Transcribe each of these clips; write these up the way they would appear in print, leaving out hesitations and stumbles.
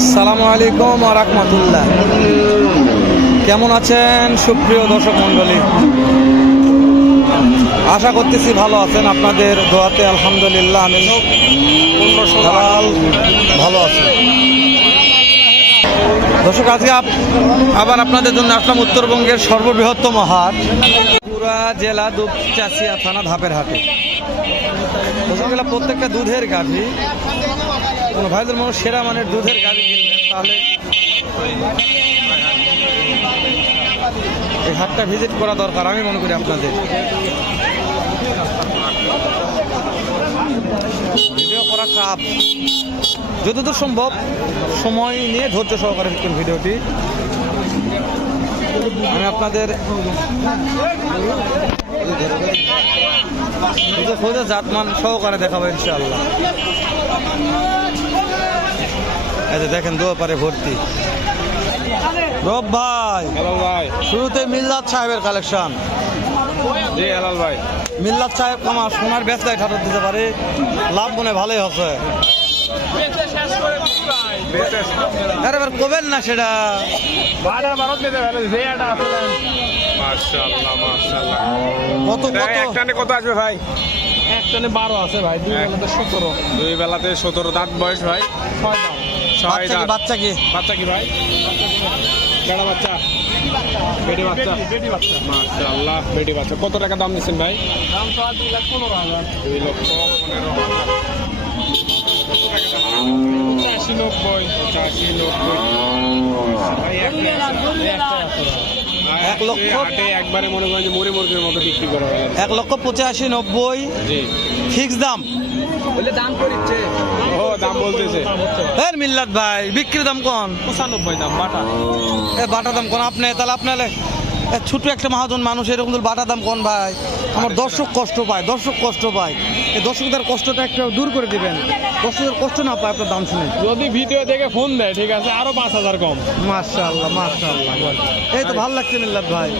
আসসালামু আলাইকুম ওয়া রাহমাতুল্লাহ। কেমন আছেন সুপ্রিয় দর্শক মণ্ডলী? আশা করতেছি ভালো আছেন। আপনাদের দোয়াতে আলহামদুলিল্লাহ আমি ভালো আছি। দর্শক, আজকে আবার আপনাদের জন্য আসলাম উত্তরবঙ্গের সর্ববৃহত্তম হাট, পুরা জেলা দুপচাচিয়া থানা ধাপের হাটে। দর্শকগুলো প্রত্যেকটা দুধের গাভী। কোনো ভাইদের মনে সেরা মানের দুধের গাভী কিনবেন তাহলে এই হাটটা ভিজিট করা দরকার আমি মনে করি আপনাদের। ভিডিও করা চাপ, যতদূর সম্ভব সময় নিয়ে ধৈর্য সহকারে দেখবেন ভিডিওটি। আমি আপনাদের খোঁজে জাতমান সহকারে দেখাবো ইনশাআল্লাহ। এই যে দেখেন দোপারে ভর্তি। রব ভাই, হেলাল ভাই, শুরুতে মিল্লাত সাহেবের কালেকশন। জি হেলাল ভাই। মিল্লাত সাহেব আমার সোনার ব্যবসায় ঠাটর দিতে পারে, লাভ মনে ভালোই হচ্ছে। এবার কবেন না সেটা মাশাআল্লাহ মাশাআল্লাহ। কত কত একটানে কত আসবে ভাই? একটানে 12 আছে ভাই, দুই বেলাতে 17। দুই বেলাতে 17 দাঁত বয়স ভাই। 6 দাঁত। বাচ্চা কি বাচ্চা কি ভাই? কাড়া বাচ্চা, বেটি বাচ্চা। বেটি বাচ্চা। মাশাআল্লাহ, বেটি বাচ্চা। কত টাকা দাম দিচ্ছেন ভাই? দাম তো 2,15,000। 2,15,000। 85, 90। 85, 90। ভাই একটা এক লক্ষ হাটে একবারে মনে করেন যে মুড়ি মুরগির মতো বিক্রি করা হয়। 1,85,90 জি, ফিক্স দাম। বলে দাম করিচ্ছে। ও দাম বলতেছে। এর মিল্লাত ভাই বিক্রির দাম কোন? 95 দাম বাটা। এ বাটা দাম কোন? আপনি তাহলে আপনার ছোট একটা মহাজন মানুষ এরকম বাটা দাম কোন ভাই? আমার দর্শক কষ্ট পায়, দর্শক কষ্ট পায়। এই দর্শকদের কষ্টটা একটু দূর করে দিবেন, দর্শকদের কষ্ট না পায় আপনার দাম শুনে। যদি ভিডিও দেখে ফোন দেয় ঠিক আছে, আরো 5,000 কম। মাশাআল্লাহ মাশাআল্লাহ। এই তো ভালো লাগছে মিল্লাত ভাই।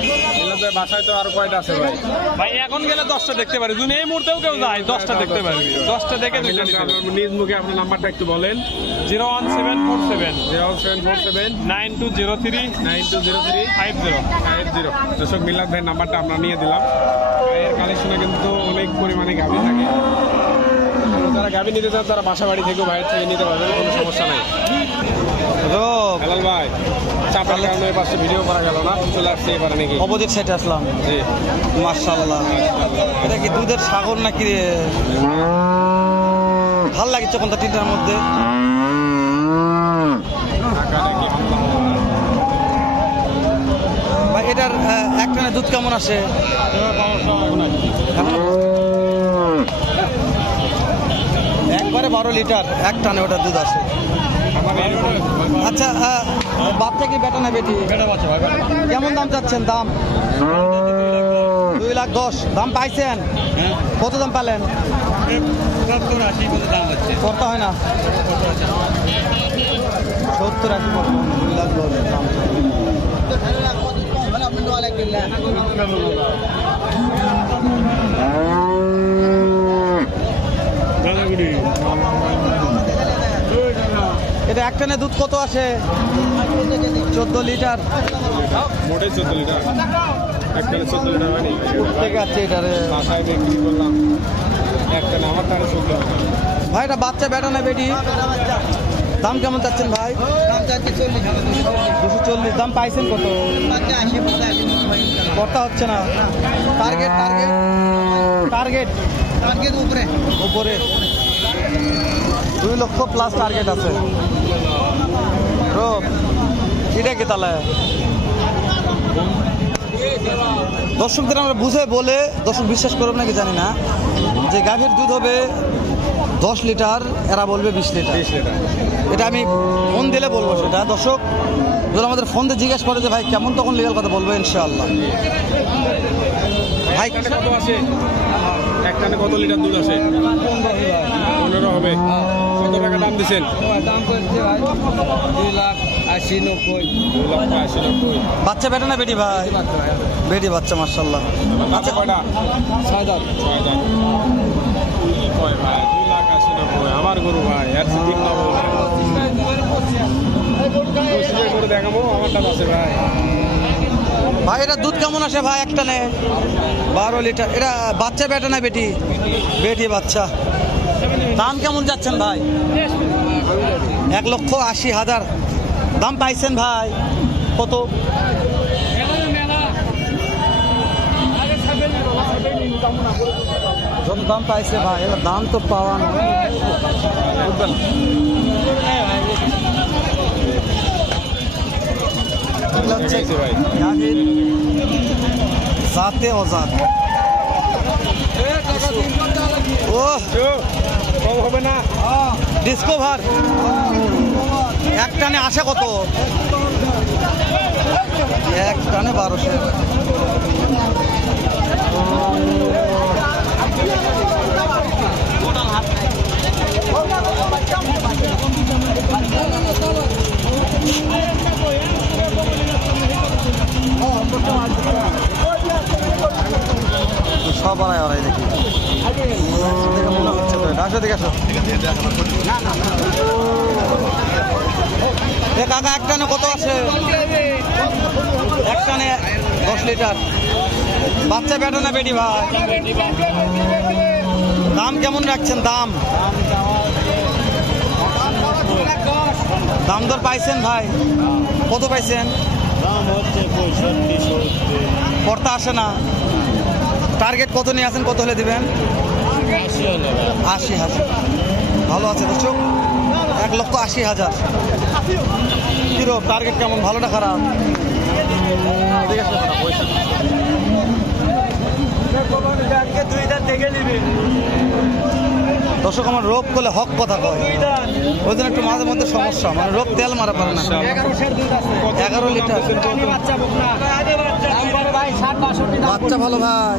বাসায় তো আরো কয়টা আছে ভাই? ভাই এখন গেলে 10টা দেখতে পারি, যদি এই মুহূর্তেও কেউ যায় 10টা দেখতে পারবি। 10টা দেখে দুইটা নিতে পারবি। নিজ মুখে আপনার নাম্বারটা একটু বলেন। 01747 0747 9203 9203 50। 50। দর্শক, মিলাদ ভাইয়ের নাম্বারটা আমরা নিয়ে দিলাম। এর কালেকশনে কিন্তু অনেক পরিমাণে গাভি থাকে। যারা গাভি নিতে চান তারা বাসা বাড়ি থেকেও বাইরে থেকে নিতে পারবেন, কোনো সমস্যা নাই। রব হেলাল ভাই, চাপার কারণে পাশে ভিডিও করা গেল না, চলে আসছে এবারে নাকি? অপোজিট সাইডে আসলাম। জি, মাশাআল্লাহ। এটা কি দুধের সাগর নাকি রে? ভাল লাগছে কোনটা তিনটার মধ্যে? ভাই এটার একটানে দুধ কেমন আসে? একবারে 12 লিটার এক টানে ওটা দুধ আসে। আচ্ছা, বাচ্চা কি বেটা না বেটি? কেমন দাম চাচ্ছেন? দাম 2,10,000 দাম পাইছেন? কত দাম পালেন? 70-80 দাম হচ্ছে। করতে হয় না 70-80 মতো 2,10,000 দাম। এটা একটানে দুধ কত আসে? 14 লিটার। মোটে 14 লিটার। একটানে 14 লিটার মানে ঠিক আছে। এটারে বাসায় বিক্রি করলাম একটা না, আমার তাহলে 14 লিটার। ভাই এটা বাচ্চা বেটা না বেটি? দাম কেমন চাচ্ছেন ভাই? দাম চাচ্ছি 240। দাম পাইছেন কত? কর্তা হচ্ছে না। টার্গেট টার্গেট টার্গেট টার্গেট উপরে উপরে 2 লক্ষ প্লাস টার্গেট আছে। রব এটা কি তাহলে দর্শকদের আমরা বুঝে বলে, দর্শক বিশ্বাস করবে নাকি জানি না, যে গাভীর দুধ হবে 10 লিটার, এরা বলবে 20 লিটার। 20 লিটার। এটা আমি ফোন দিলে বলবো সেটা। দর্শক যদি আমাদের ফোন দিয়ে জিজ্ঞেস করে যে ভাই কেমন, তখন লিগাল কথা বলবো ইনশাআল্লাহ। ভাই একটানে কত আসে? একটানে কত লিটার দুধ আসে? 15 হবে। কত টাকা দাম দিচ্ছেন? দাম করছে ভাই 2,80,90। 2,80,90। বাচ্চা বেটা না বেটি ভাই? বেটি বাচ্চা মাশাআল্লাহ। আচ্ছা কয়টা? 6 দাম। 6 দাম। কয় ভাই? 2,80,90। আমার গরু ভাই, আর 3 দাম। পঁচিশের গরু দেখাবো আমারটা আছে ভাই। ভাই এটা দুধ কেমন আসে ভাই একটা নে? 12 লিটার। এটা বাচ্চা বেটা না বেটি? বেটি বাচ্চা। দাম কেমন যাচ্ছেন ভাই? 1,80,000 দাম পাইছেন ভাই? কত? যত দাম পাইছে ভাই, এবার দাম তো পাওয়া না, বুঝবেন? এগুলো হচ্ছে ভাই গাভীর জাতে অজাত। ও কম হবে না। ডিসকভার এক টানে আসে কত? এক টানে 1200। সব বানায় ওরাই দেখি, দেখে মনে হচ্ছে তো। আসো দেখে আসো। এ কাকা এক টানে কত আছে? এক টানে 10 লিটার। বাচ্চা বেটা না বেটি ভাই? দাম কেমন রাখছেন? দাম দাম দর পাইছেন ভাই? কত পাইছেন? দাম হচ্ছে 65-70। পড়তা আসে না। টার্গেট কত নিয়ে আছেন? কত হলে দিবেন? 80,000। ভালো আছে দর্শক, 1,80,000। কিরো টার্গেট কেমন, ভালো না খারাপ? ঠিক আছে, দর্শক আমার রোগ করলে হক কথা কয়, ওই জন্য একটু মাঝে মধ্যে সমস্যা, মানে রোগ তেল মারা পারে না। 11 লিটার বাচ্চা। ভালো ভাই,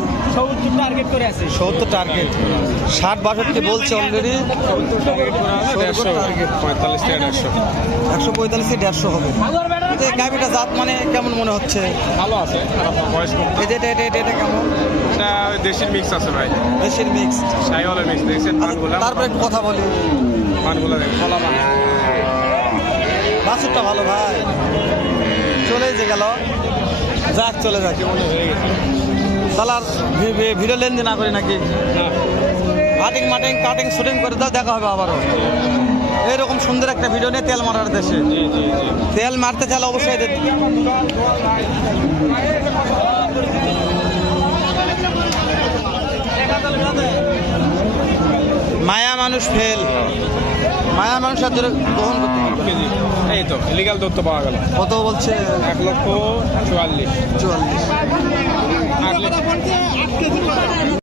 70 টার্গেট। 60-62 বলছে অলরেডি। 45 থেকে 150 145-150 হবে। কিন্তু এই গাভীটা জাত মানে কেমন মনে হচ্ছে? ভালো আছে, বয়স কম। এই যে এটা কেমন? এটা ওই দেশির মিক্স আছে ভাই, দেশের মিক্স। সাইওয়ালের মিক্স দেখছেন। পানগুলা তারপরে একটু কথা বলি, পানগুলা দেখেন, কলা পান। বাছুরটা ভালো ভাই, চলে যে গেল, যাক চলে যাক। তাহলে আর ভিডিও লেনদেন না করি নাকি? কাটিং মাটিং কাটিং শুটিং করে দাও, দেখা হবে আবারও এরকম সুন্দর একটা ভিডিও নিয়ে তেল মারার দেশে। তেল মারতে চাইলে অবশ্যই মায়া মানুষ ফেল, মায়া মানুষ আর ধরে গ্রহণ করতে হবে। কেজি এই তো ইলিগাল তথ্য পাওয়া গেল। কত বলছে? 1,44,000। 44।